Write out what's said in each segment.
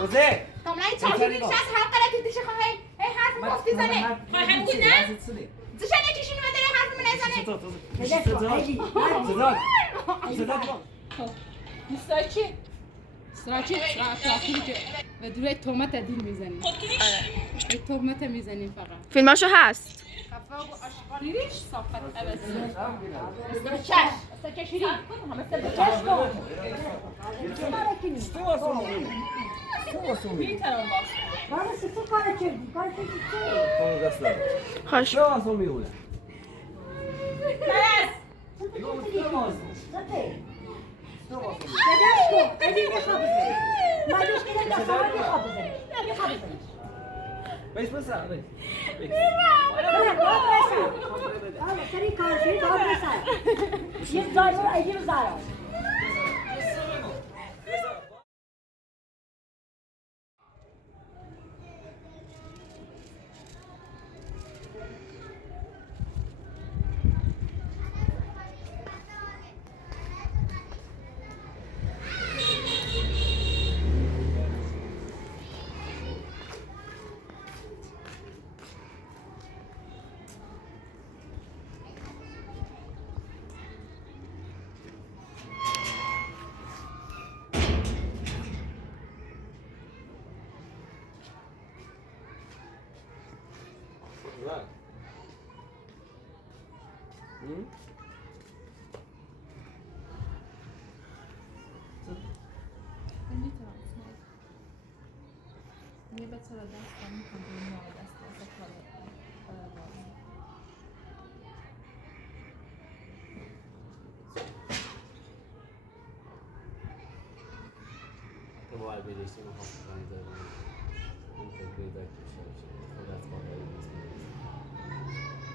روزه طب لا تشاورني شاس حلقه لا تدش خاي هي حرف مفتي زنه خاي قلنا تشاني تشيني ما دري حرف من زنه مستاچی و دوی تومات دین میزنیم تومات میزنیم فقط فیلماشو هست خفاق و اشغالیش صافت عوضی استچش استچشیری خوش بس بس یه بچه را دست کنم میکنم ما دست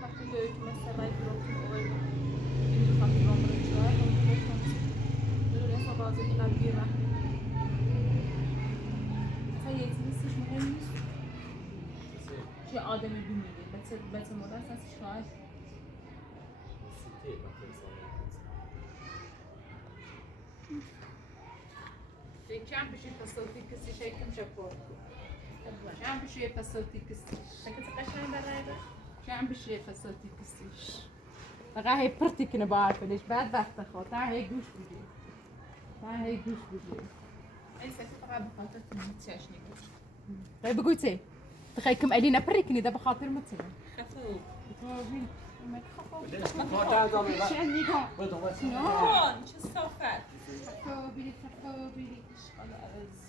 وقتی دوی که مثلا گفتم اولی این خاطر عمر چهار گفتم دور اصلا بازی قبلی و مثلا یه چیزیش مهم نیست چه آدمی بمیره بچه مورد اصلا شاید Chciałam się posoltikę z szejkiem szepotku. Chciałam się posoltikę z szejkiem szepotku. chciałam się posoltikę z فقط هی پرتی کنه با حرفش بعد وقت خود هی گوش بگیر هی گوش بگیر این ساعتی فقط بخاطر تنیتش نگوش طيب بقول تي تخيلكم علينا بريكني ده بخاطر مثلا خفوف ما تخافوا شعني كا شنو شو الصوفات خفوا بيلي على أرز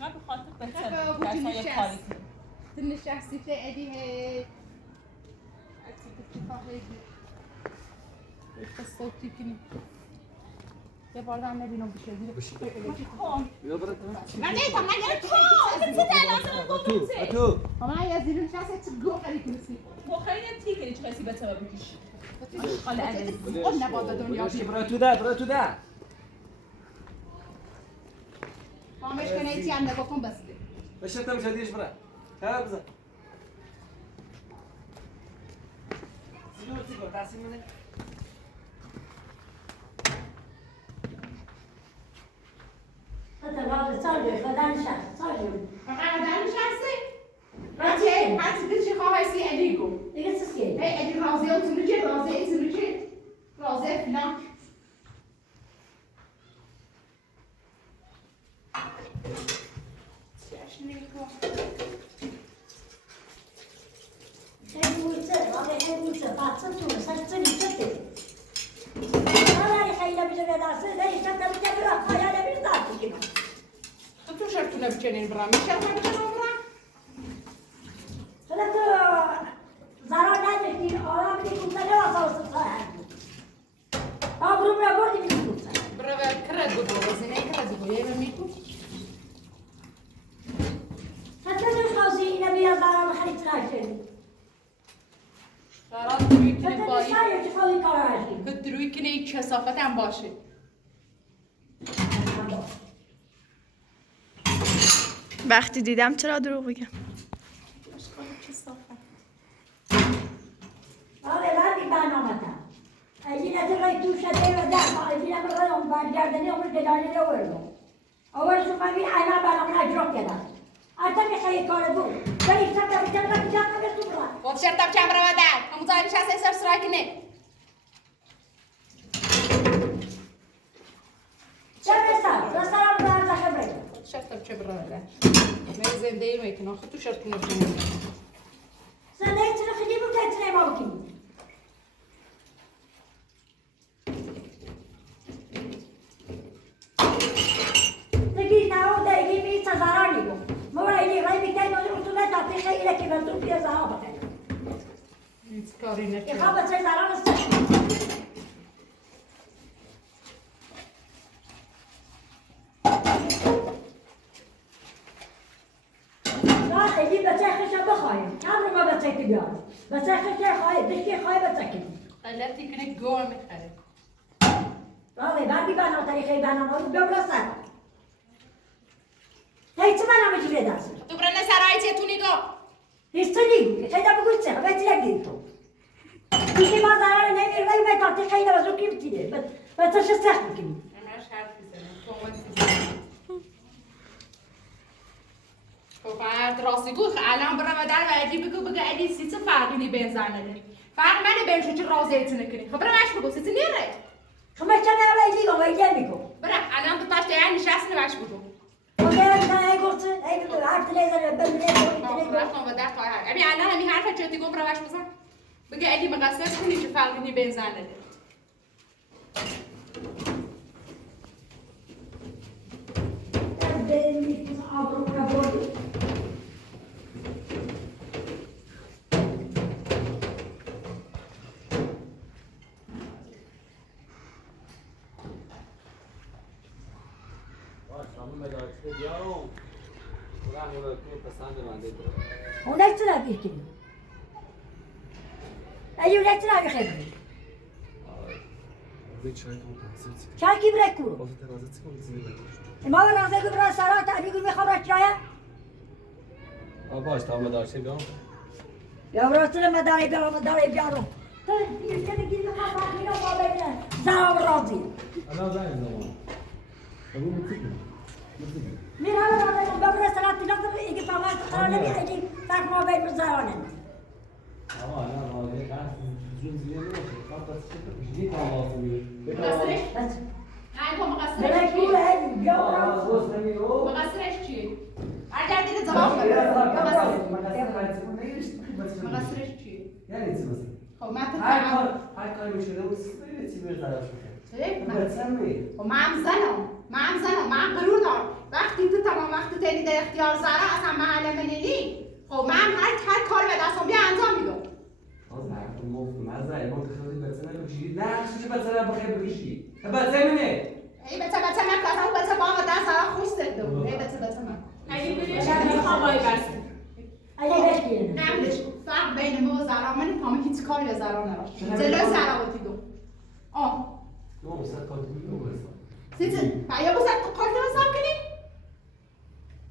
ما بخاطر بس تنشح سيتي أدي هي الصوتي كني يا بعد عن نبي نوم بشيء يا برد ما نيتا ما نيتا اتو ما يا زين شاسة تقول عليك نسي وخلينا تيجي اللي تخلصي بسبب الشيء قال أنا قلنا بعض الدنيا براتو ده مش كان يتي عندنا بكون بس باش انت مش هديش برا ها بزا سيجو تعسي منك هذا غالي صار خدان شخص صار فقط دانش هستی راجع هات دل شيء خواهی سی ادیگو دیگه چیه هی ادی رازی اون تنوچه رازی فلان هيقول بعثته سجلي جدي أنا خيلا بجري داسة لا يشتغل بجري خيال بيرضى كده تو شرطنا بجنين برا مش شرطنا بجنين برا فلتو زارا نجتي أنا بدي كنت لا أصوص صاحب أبرم رابوري بدي كنت برا كرد بدو زين كرد بدو يا ميكو حتى لو خاصي نبي زارا ما خليت ناشري زارا دروي کنه حتى بایی شايف تخلي كراشي که دروی کنه یک کثافت هم باشه وقتی دیدم چرا دروغ بگم آره من برنامه تا اگه از رای تو شده و ده ما اینا مرد اون برگردنی اون گدایی رو ورد. اول شو من اینا برام نجات کردم. آتا میخوای کار دو. ولی شب بیشتر نمیشه تو برا. خود شرطم چند برای در. همون زایش هست سر سرای کنه. چه بسا؟ رسالم دارم تخبره. خود شرطم چه برای در. من زنده میکنم. خود تو شرط نمیشه. زنده چرا خیلی بود که ما بکنیم. تجي تعود يجي مي تزاراني له مو يجي غير بكاي ما يروح لا تعطي خير لك بنتو في زعابك کاری نکنم. يخاف تزاران السحر لا يجي بتاخش بخايم عمره ما بتاكل بيان بتاخش خايب دشي خايب بتاكل التي كنت جوع متخرب. راضي بعدي بنا تاريخي بنا ما بيبلا سر هي تمام ما تجي داس تو برنه سرایتی تو نگاه. هستوني كذا بقول سه بس لقيته كل ما زار نمي غير ما تعطي خير وزو كيف تدي بس ايش استخدم كم امروز حرف بزنم. تو من بزنم. خب بعد راستی گفت الان برام در بعدی بگو بگو علی سی چه فرقی نی بین زنه. فرق منه بین شو چه رازیت نکنی. خب برام اش بگو سی نیره. خب ما كان على يجي وما يجي بيكو برام الان تو تاش یعنی نشست نباش بگو. وما كان هاي قلت هاي عارف ليزر بملي رفتم و ده تای هر. ابی الان همین حرف چه گفت برام اش بزن. بگو علی مقصد کنی چه فرقی نی بین زنه. ولا تلا بيكي ايوه لا تلا بخير شاكي بريكو ما ورا زي برا سارات ابي يقول خبرك جايه باش تمام داشته بیام يا ورات لما داري بيارو زعم راضي انا زين زمان ابو متسكن من هذا راضي ببرا سارات تقدر يجي طبعا انا بيجي تاك ما بين مزارونه انا راضي كان جون زين كان بس جديد والله مقصرش؟ بس هاي هو مقصرش بلاكو چیه؟ هاي جو دوست نمیو مقصرش چیه؟ ارجع دیگه جواب بده. مقصرش چیه؟ یعنی چی مثلا خب من هر کاری میشه بود چی بهش طرف شده چه؟ بچه‌می خب من هم زنم من قرور دارم وقتی تو تمام وقت تری در اختیار زهرا اصلا محل منی خب من هر کار به دستم بیا انجام میدم از حرف مفت مزه ایمان تخیلی بچه نبکشی نه چیزی بچه نبخیر بکشی بچه منه ای بچه من کاسم اون بچه با هم دست زهرا خوش سردم ای بچه من اگه بری میخوام وای بس اگه بشی نمیدش فرق بین ما و زهرا من تمام هیچ کاری به زهرا نداشت جلوی زهرا بودی دو نه صد کاری نمی‌کنم سیتن باید بسات کارت حساب کنی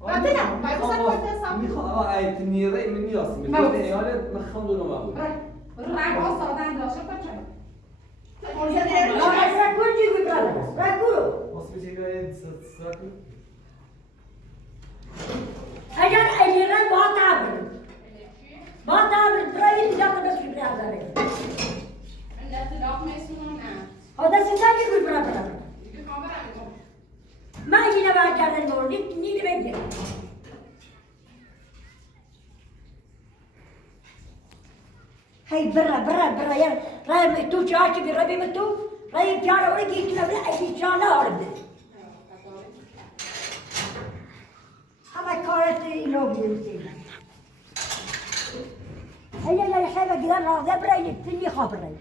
بعد نه باید بسات کارت حساب کنی میخوام ایت میره میاسی میگه ایال میخوام دو نمره بود رنگ سادن داشته بچه راكور جيبي برادر راكور واسه چیه ساعتی اگر ایران ما تعبر برای دیگر بس في برادر من اختلاف میسونم نه هذا سيدي يقول برادر دیگه خبرم ما يجينا بعد كذا نقول نيجي بيجي هاي برا يا راي تو شاكي بربي متو راي بيانا ورقي كنا بلا اي شانا ورد هذا كارت لو بينتي هي لا يخيب قدر راضي براي تني خبري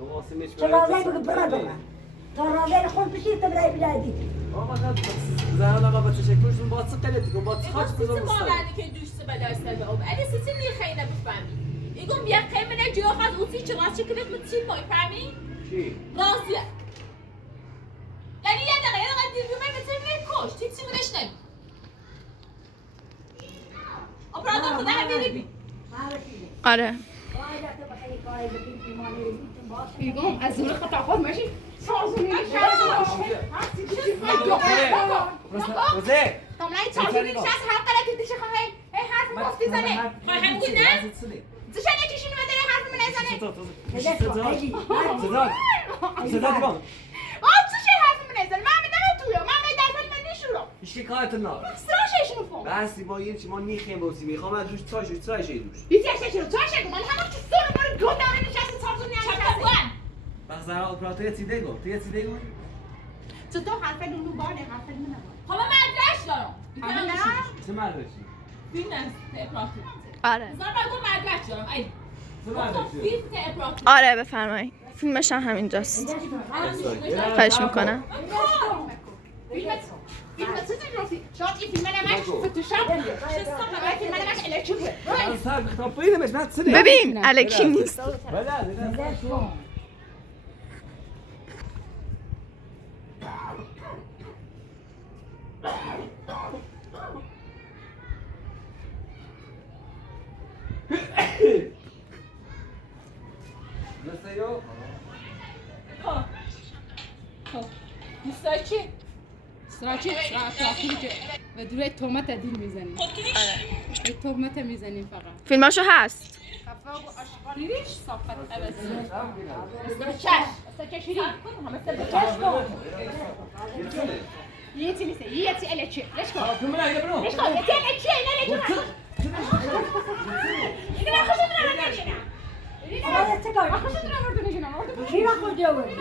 واسه میشه راضي برا راضي خون بشي تبراي بلادي آقا زهرا آقا با تشکرشون با قلتیکم با خاش سیتی بزرگ مامانی که دوست بلاست به او علی سیتی میخوای نبفهمی ایگم بیا قیمت جیو خواهد اوسی چه واسه که بهت چی پای فهمی چی؟ راضیه یعنی یه دقیقه دیر بیومه مثل کش چی بودش نمی اپرادور خدا هم میری آره وايد تبغى خليك وايد بكيت مالي میگم از زور خطا خود ماشی سازونی روزه تملای سازونی شاید حرف قرار دیشه خواهی ای حرف مفتی زنه خواهی بوده زشانه چیشی نمیداره حرف من نزنه صدا کن چیشی حرف من نزنه من میدم توی من میدرفت من نشورم اشتی کارت نه سراششون فهم بسی با این چی ما نیخیم بوسی میخوام از روش تراش روش بیتیش شروع چرا شد من همه چیز سر من گندم نشسته سازونی نشسته بخزر اپراتور تیده گو تیده گو تو حرف لولو بانه حرف لولو خب من مدرش دارم چه مردشی؟ فیلم است اپراتور آره زن باید مدرش دارم ای چه مردشی؟ فیلم اپراتور آره بفرمایید فیلمش هم همینجاست خواهش میکنم فیلم چه رفتی شاید این فیلم نمش فتوشاپ فیلم نمش الکتریکه من سر خطاب بایدمش من سنه ببین الکی نیست مستای چی؟ سرا چی؟ سرا تاخیری که و دوره تومت دیر میزنیم به تومت میزنیم فقط فیلماشو هست خفه و آشغالیش صافت عوضی استرچشیری یه چی میشه یه چی الچه لش کن فیلم نه برو لش کن یه چی الچه اینه اینه من خوشم نمیاد آره چه کار خوشم نمیاد کی را خود جوری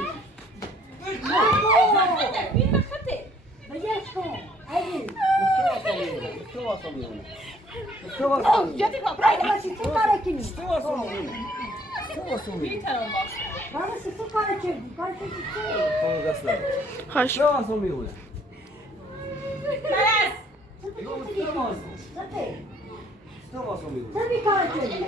فیلم خطه بجاش کن علی جدی کن باید چه کار کنی میتونم باید چه کار کنی کار کنی خواهش چه بی کار کنی یکی چه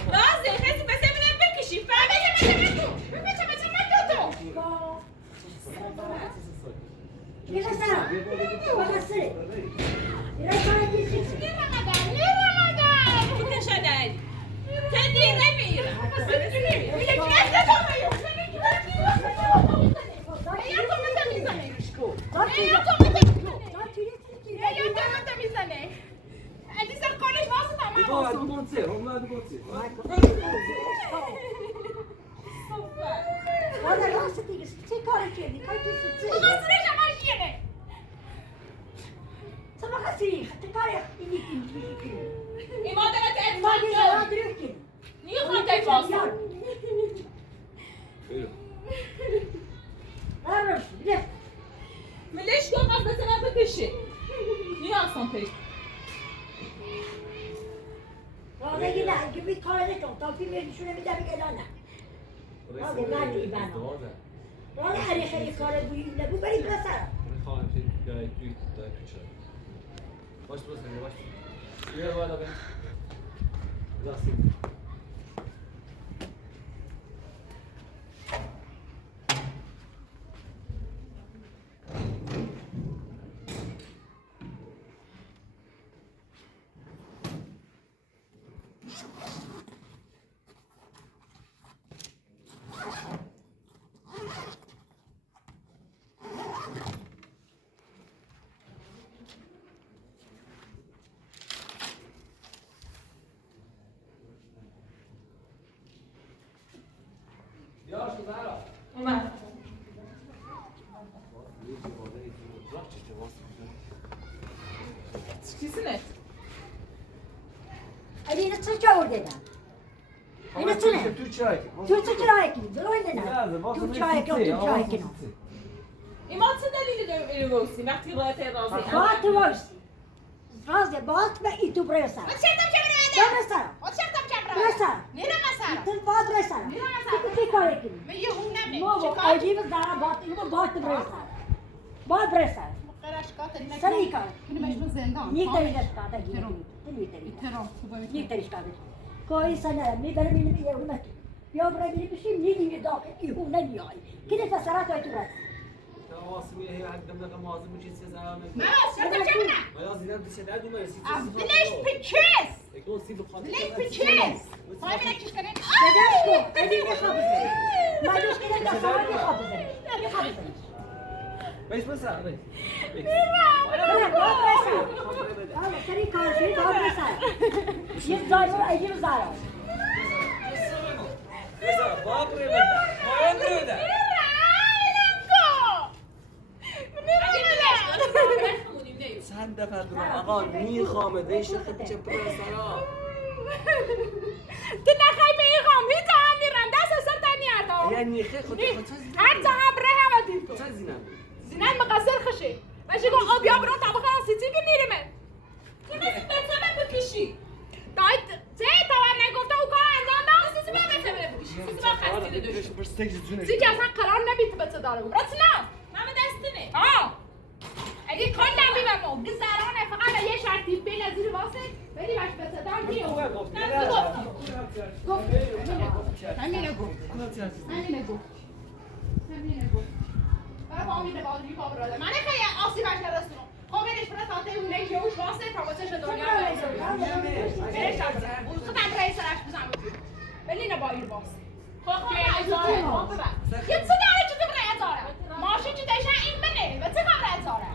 لازم کسی بس من بکشی فهمیدی Mira Sara, mira Sara. Mira Sara dice. تو شده تدی نمیره Guarda, nossa, tem que cara aqui, cara que Sama kasi, kaya ini. ایمادت Ma اتفاق ni جان sana diyorsun. نیو خواهد فاصل Ver, bir. ملش کن قصد من بکشه نیو اصلا پیش Valla yine gibi kahve çok. Tabii bir şuna bir daha bir gel ana. Hadi ben de ben. Valla her şey kahve bu yine bu beni biraz ara. Baş burası, baş. Yürü bu arada ben. Biraz Yavaş kız ara. اومد چیزی Ali ne çay orada da. Yine çay. Türk çay. Türk çay ki. Böyle ne? Türk çay ki, Türk çay ki. ایما چه دلیلی داریم اینو بوسیم وقتی راه اعتراضی Bat var. Fazla bat ve itu presa. Presa. Presa. Tüm bat presa. Bir kare ki. No, acaba daha bat, bu bat presa. Bat presa. Sari kar. Niye tarikat kata ki? Niye tarikat? Niye tarikat? Koy sana, niye benim bir yavrum ki? بیا برای بشیم نیدیم داخل ایهونه نیای که نه فسرات های تو رد واسمي هي عندنا دقه مازم وجه سيزامي ما شرطة كمنا ما زينب تسداد وما يسيت ليش بتشيس يكون سيف الخاطر ليش بتشيس طيب انك تشكلين بدرشو ادي خبزه ما دوش كده دخل خبزه خبزه بس بس عليك هلا سري كارشي دور بسال يزارو ايجي زارو بس باقري ما يندري چند دفعه درو آقا میخوامه دیش خب چه پرسرا تو نخوای میخوام هیچ هم میرم دست سر تنیاردم یعنی خیلی خود هر جا هم ره هم دید چه زینم زینن مقصر خشه باشی گو آب یا برون طبقه سیتی که میرمه تو نسی بسامه بکشی داید چه توان نگفته او کار انجام دام سیتی بیا بسامه بکشی سیتی با خستیده دوشی سیتی اصلا قرار نبید بچه داره بود رسنا همه دستنه اگه کل نمیبرم گذرانه فقط یه شرطی بین از زیر واسه بدی باش به صدام میو همینه گفت برای با امید بازی با براده من خیلی آسی باشه رسونم خب برش برای ساعته اونه جوش واسه تا واسه دنیا برش خودم رئیس رش بزنم ولی نباید واسه خب یه چه داره چه برای ازاره ماشین چه دیشن این منه و چه برای ازاره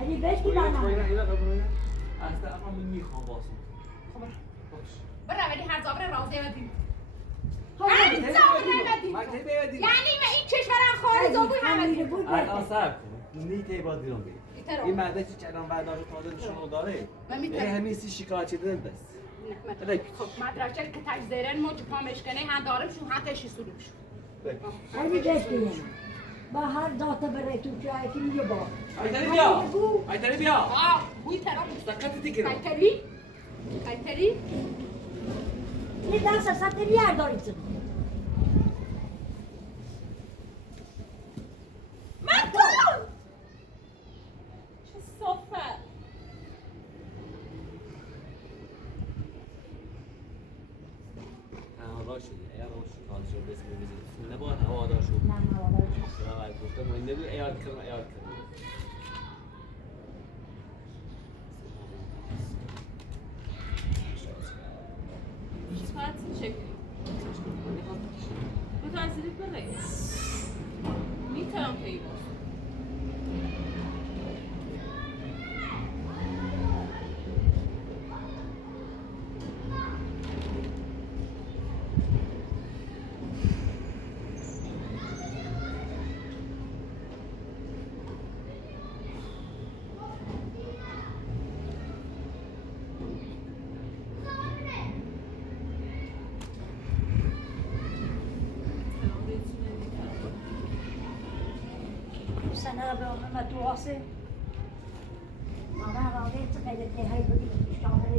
ادي بيش كده انا اصلا اقا من میخوام واسه برا ولی هر زابره راضی ندیم هر یعنی من این کشورم خارج آبون همه الان صبر کن نیته با دیرم بید این مدرک چه الان برداشت تازه شما داره همیسی شکایتی دارم دست خب مدرکه که تجزیرن ما جپامش کنه هم دارم شو هم تشی سلوش ادي بيش كده با هر داتا برای تو جایی که میگه با ایتری بیا بوی ترام سکت تیگرم ایتری یه درس سطح بیار دارید من تو چه صفت هوا شده اگر روش تازه شده اسم بزنید نباید هوادار شد نه موادر گفتم این نبود ایاد کردم صفت شکلی متأثری بره میتونم پیدا سنه به اون متواسه اما راضی تقدر تهی بدی شامل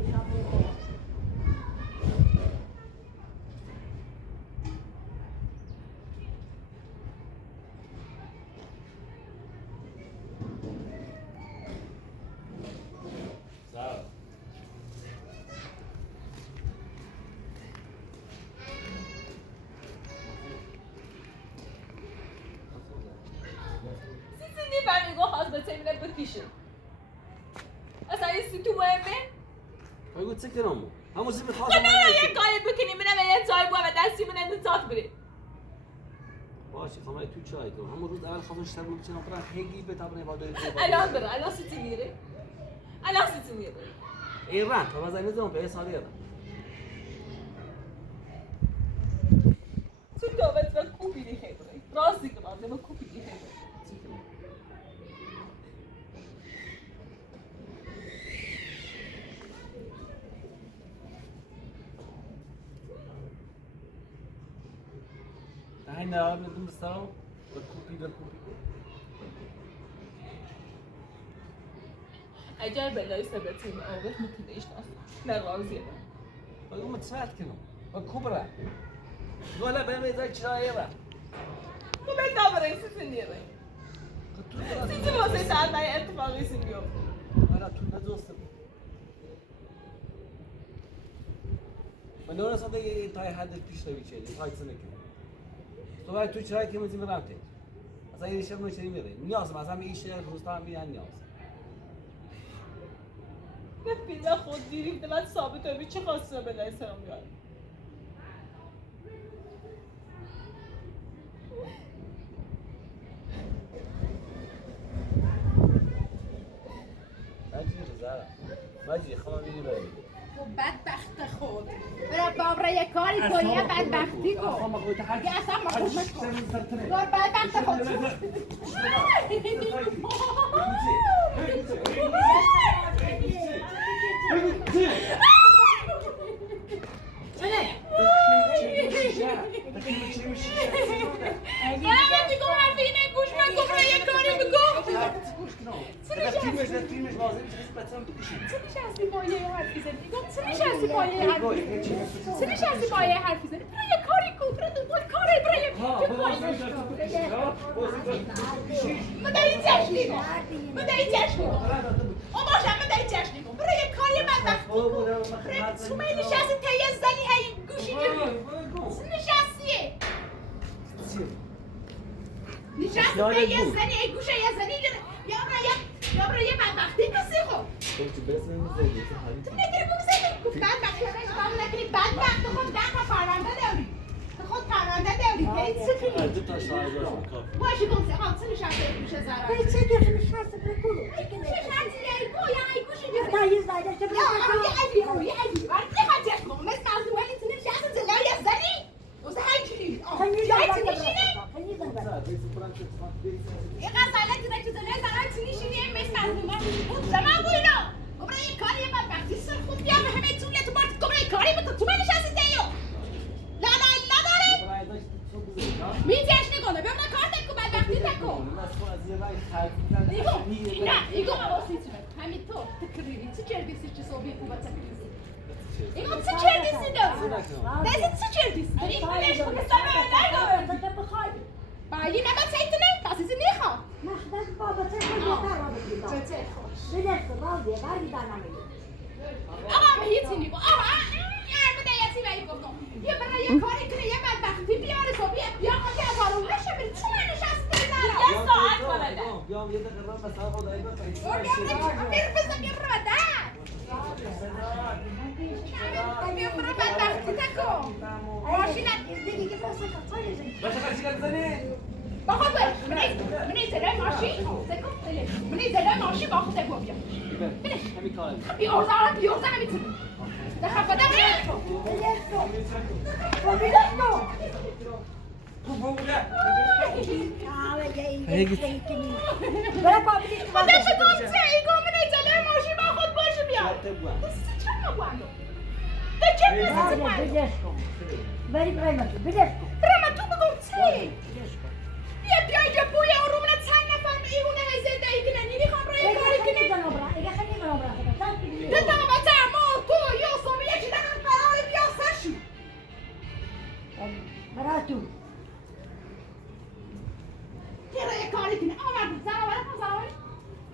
اصلا این سی تو مهمه؟ بگو چه کنم همون زیب خواهد خب نه یه کاری بکنی منم یه چای بوا و دستی من انتصات بری باشه خواهد تو چای کنم همون روز اول خواهد شتر بلو بچنم برای هگی به تابنه باداری الان برو الان سیتی میره الان سیتی میره ایران تو بازای نزدم به سالی ایران تو دوبت و کوبی دیگه راستی که بازه و کوبی دیگه هاي نلعب ندوم سوا بالكوبي اگر بلای سبتیم آوش متنیش نه راضیه بگو متساعد کنم و کبرا ولا بهم إذا شايرة خب انت برای سیتی نیره سیتی واسه ساعت برای اتفاقی سیمیو أنا تو ندوست من اون صدق تای حد پیش روی چه تای سنه کنه تو باید تو چرای که مزیم رامته اصلا یه شب نوشتنی میره نیاز مثلا این شهر روستا میان نیاز به پیدا خود دیریم من ثابت رو چه خواسته به لای سلام بیارم ماجی خواهم میگه بدبخت خود برای بابرا یک کاری کنی بدبختی کن دیگه اصلا مخوش کن بار بدبخت خود من دیگه حرفی نگوش من گفت یک کاری بگو چه نشستی مایه حرفی زدی؟ چه نشستی مایه حرفی زدی؟ چه نشستی مایه حرفی زدی؟ برای یک کاری کن برای دنبال کاره برای یک مداری جشنی کن مداری جشنی کن او باشم مداری جشنی کن برای یک کاری بدبختی کن تو می نشستی تیه زنی هی گوشی جوری چه نشستیه؟ نشستی تیه زنی هی گوشه یه زنی یا برای یه بدبختی کسی خب تو نگیری بگذاری بدبختی رو اشتباه نکنی بدبخت تو خود 10 تا پرونده داری تو خود پرونده داری که چه کنی باشی گمزه ها چه نشسته گوشه زرا چه که نشسته بکن چه نشستی ای گو یا ای گوشی جوری تا یه زایده چه یا یه عیبی رو یه عیبی برای چه خواهد جشن کنم مثل از دولی تو نشسته جلوی زنی واسه هی چی جایی تو نشینه یه قصاله دیده که جلوی زنای تو نشینه مثل از دولی زمان بوینا برای یک کاری یه بدبختی سر خود بیا به همه طوله تو بارت برای یک کاری بکن تو من نشستی دیو لا لا لا داره می جشن کنه بیا من کار تکو بدبختی تکو ایگو آواسی تو همین تو تکریری چه چردیسی چه صوبی خوبه تکریری ایگو چه چردیسی داری دیسی چه چردیسی داری این بلش کنه سر رو نگو بایی نبا چیتونه تاسیزی نیخوا مخدش بابا چه خوش چه خوش بدست راضیه بردی در نمیده آقا به هیچی نیگو آقا بده یه سی بایی گفتم یه برای یه کاری کنه یه بدبختی بیاره صبحی بیا خواهی از آروم نشه بری چون من نشستی نرم یه ساعت کنه بیام یه دقیقه رام مثلا خدایی بیر بزن بیر رو بدن بیر برو بدبختی تکو ماشینت دیگه که بسه کتایی زنی باشه خرچی کن زنی باخد منی زلای ماشین منی زلای ماشین باخد بیا بیا همین کاره بیارزه همین تو دخل بدم برای پابلیش خودش گمچه ایگو منی زلای ماشین باخد باشه بیا چه نبوانو ده چه نسیتی پایدو بدش کن بری برای مطلب بدش کن برای تو بگم چی؟ بیا اینجا بوی ارومونه چند نفر ایهونه هی زنده ای کنن اینی خوام روی کاری کنه ده تا بچه ما تو یا سومی یکی دارن قرار بیا سشو برای تو یه کاری کنه آمد زراوره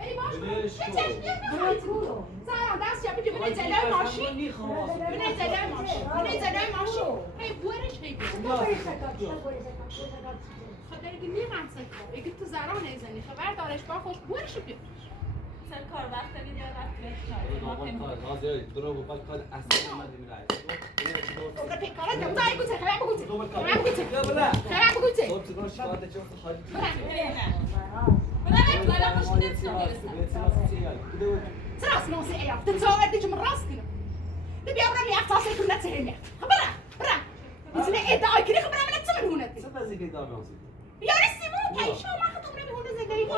ای باش چه چشمی نخواهی تو زرا دست یا بگی بینه جلوی ماشین بینه جلوی ماشین هی بورش هی خدا اگه میرم سکر اگه تو زرا نیزنی خبر دارش با خوش بورش بیار سر کار وقت میده وقت درو با کار اصلی اومده میره اوقات پیکاره دم تا ایگو چه خبر بگو چه صوت رو شکایت چون خالی تراس نوسي اياه تتصور ديك من راسك تبي ابرا لي اختصاص كنا تهمي برا مثل ايه دا اكري خبره من تمن هنا سبازي كده بيوصي يا رسي مو كاي شو ما خطو من هنا زي قريب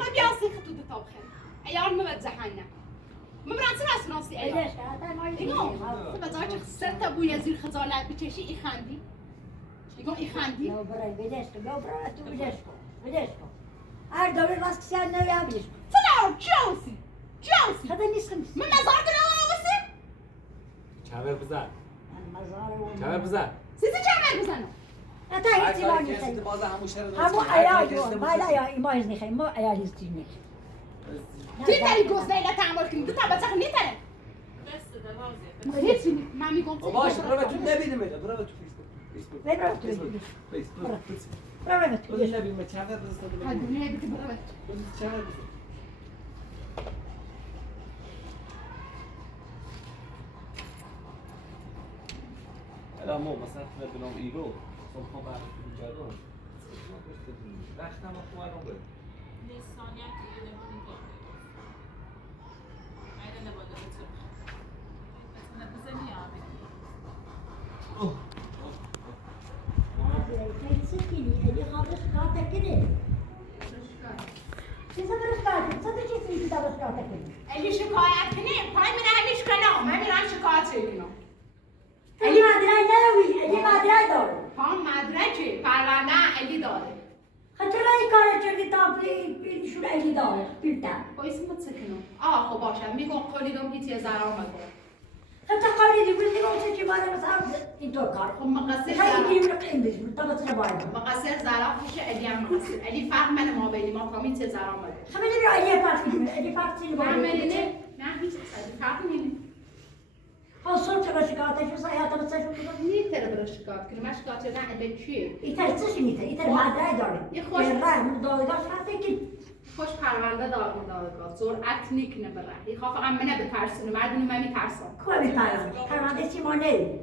هبي اصي خطو دي طبخه عيال ما بتزحنا مبرات تراس نوسي اياه ايوه تبغى خسرت ابويا زي الخزالات بتشي يخاندي يقول يخاندي لو برای بدش کن لو برای تو بدش کن هر دوری راست کسی نوی هم بدش کن سلام جوسي خدا نیستم من مزار كنا واسم چاور بزن مزار چاور بزن سيدي چاور بزنم تا هیچی با نیخیم همو ایال جون باید ایال ایمایز نیخیم ما ایال هیچی نیخیم تي تاري جوز ليلة تعمل كم تتا بتاخ نيتنا هیچی من میگم باشه برو تو نبینیم برو تو پیش برو تو پیش برو تو بذار نبینیم چند تا دست دادم هدونه بیتی برو چند الان ما مثلا به نام ایرو صبح بعد می‌جادم وقتم خوب رو بود الی شکایت کنی پای من همیش کنم من میرم شکایت کنم الی مدرک نداری الی مدرک داره هم مدرکه پرونده الی داره خاطر این کار چردی تا شون الی داره بیلتن با اسم متسکنم خب باشه میگم قولیدم هیچ زرام مگو خاطر قاری دی بودی گفت چی باره مثلا اینطور کار خب مقصر خیلی زرام دیگه قیم بشه تا مثلا باید مقصر زرام میشه الی هم مقصر الی فرق من ما بینی ما کامی چه زرام مگو خب نمیره الی فرقی الی فرقی من باید نه هیچ فرق نمی‌کنه ها صبح چرا شکایتش سایت مثلا شون نیتر برای شکایت کنی من شکایت کردن به چیه ایتر چیزی نیست ایتر مدرک داره یه خوش- راه دادگاه هستی که خوش پرونده دار دادگاه جرأت نیکنه بره این خواه فقط منه بترسونه مردونی من میترسم خوبه میپرم پرونده چی ما نه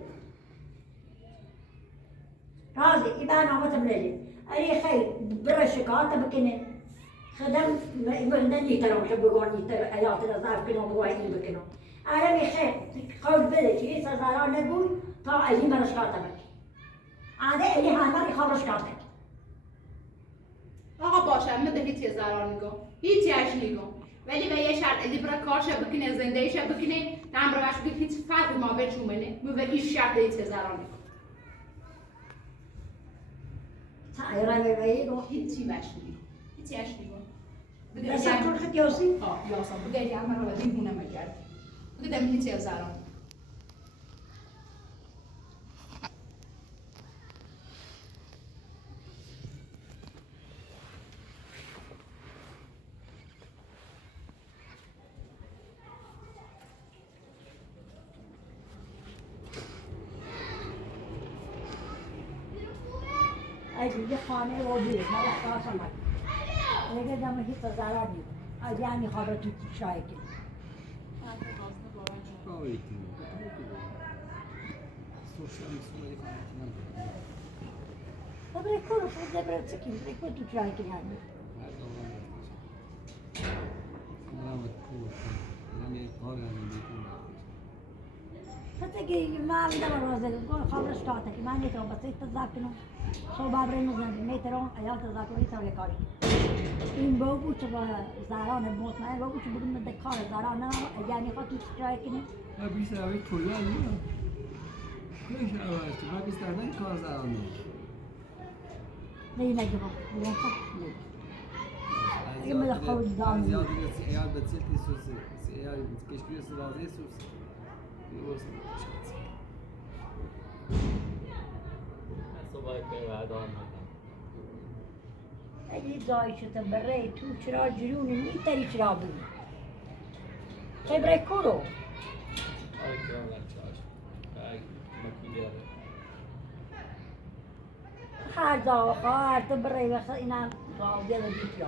رازی این برنامه تبلیغی اگه خیلی برای شکایت بکنه خدم مهنه نیترم که بگوان نیتر ایات را ضرب کنم بگوان این بکنم اگه میخواد قول بده که این سزارا نگوی تا ایلی من شکایت بکنه عاده ایلی همه خواه شکایت کنه آقا باشه من ده هیچ زرار نگم هیچ نگم ولی به یه شرط الی برای کارش بکنه زندگیش بکنه نم رو باش بگید هیچ فرقی ما به چومنه من به این شرط هیچ زرار نگم تا ایران بایی گو هیچی باش نگم هیچی نگم دستم کن خد یاسی یاسم بگه یه من رو بدیم هونه مگرد بگه دم هیچ زرار اگه خانه رو بیرد من احساس آمد اگه دم هیچ ضرر نیست اگه همی خواه تو شای کنی برای کورو خود برای چکی برای کور تو شای کنی همی حتی که ما میدم رازه گل خبرش کاته که من نیترم بس ایت تذاکنم صبح برای مزنم نیترم ایال تذاکری تا کاری این با بود که با زاران مطمئن با بود که بگم من دکار زاران یعنی خود تو شای کنی نه بیشتر اوی کلا نه کلش اولش تو بیشتر نه کار زرانه نه نگم بگم خب اگه من خود زاران زیاد دیگه ایال بتیتی سوسی ایال کشکی سرازی سوسی اگه زای شده برای تو چرا جرونی نیتری چرا بود خیلی برای کورو هر زاو هر تو برای وقت اینا زاو دیگه بیشتر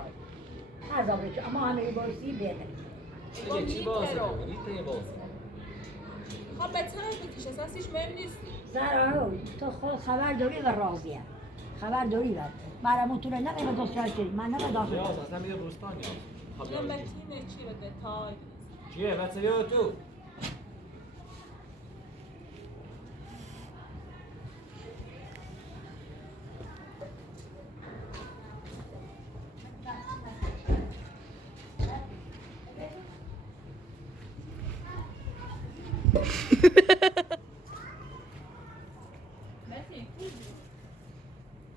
هر زاو برای اما همه بارسی بیاده چی بازه؟ خب به تنه بکش اصلا هیچ مهم نیست زارا تو خود خبر داری و راضیه خبر داری و برامون تو نمیگه دوستان چی من نمیگه دوستان اصلا میره بوستان یا میگم به تیم چی به دتای چیه؟ بچه بیا تو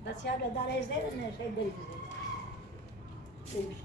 بس یاد داره زیر نه خیلی داری چیزه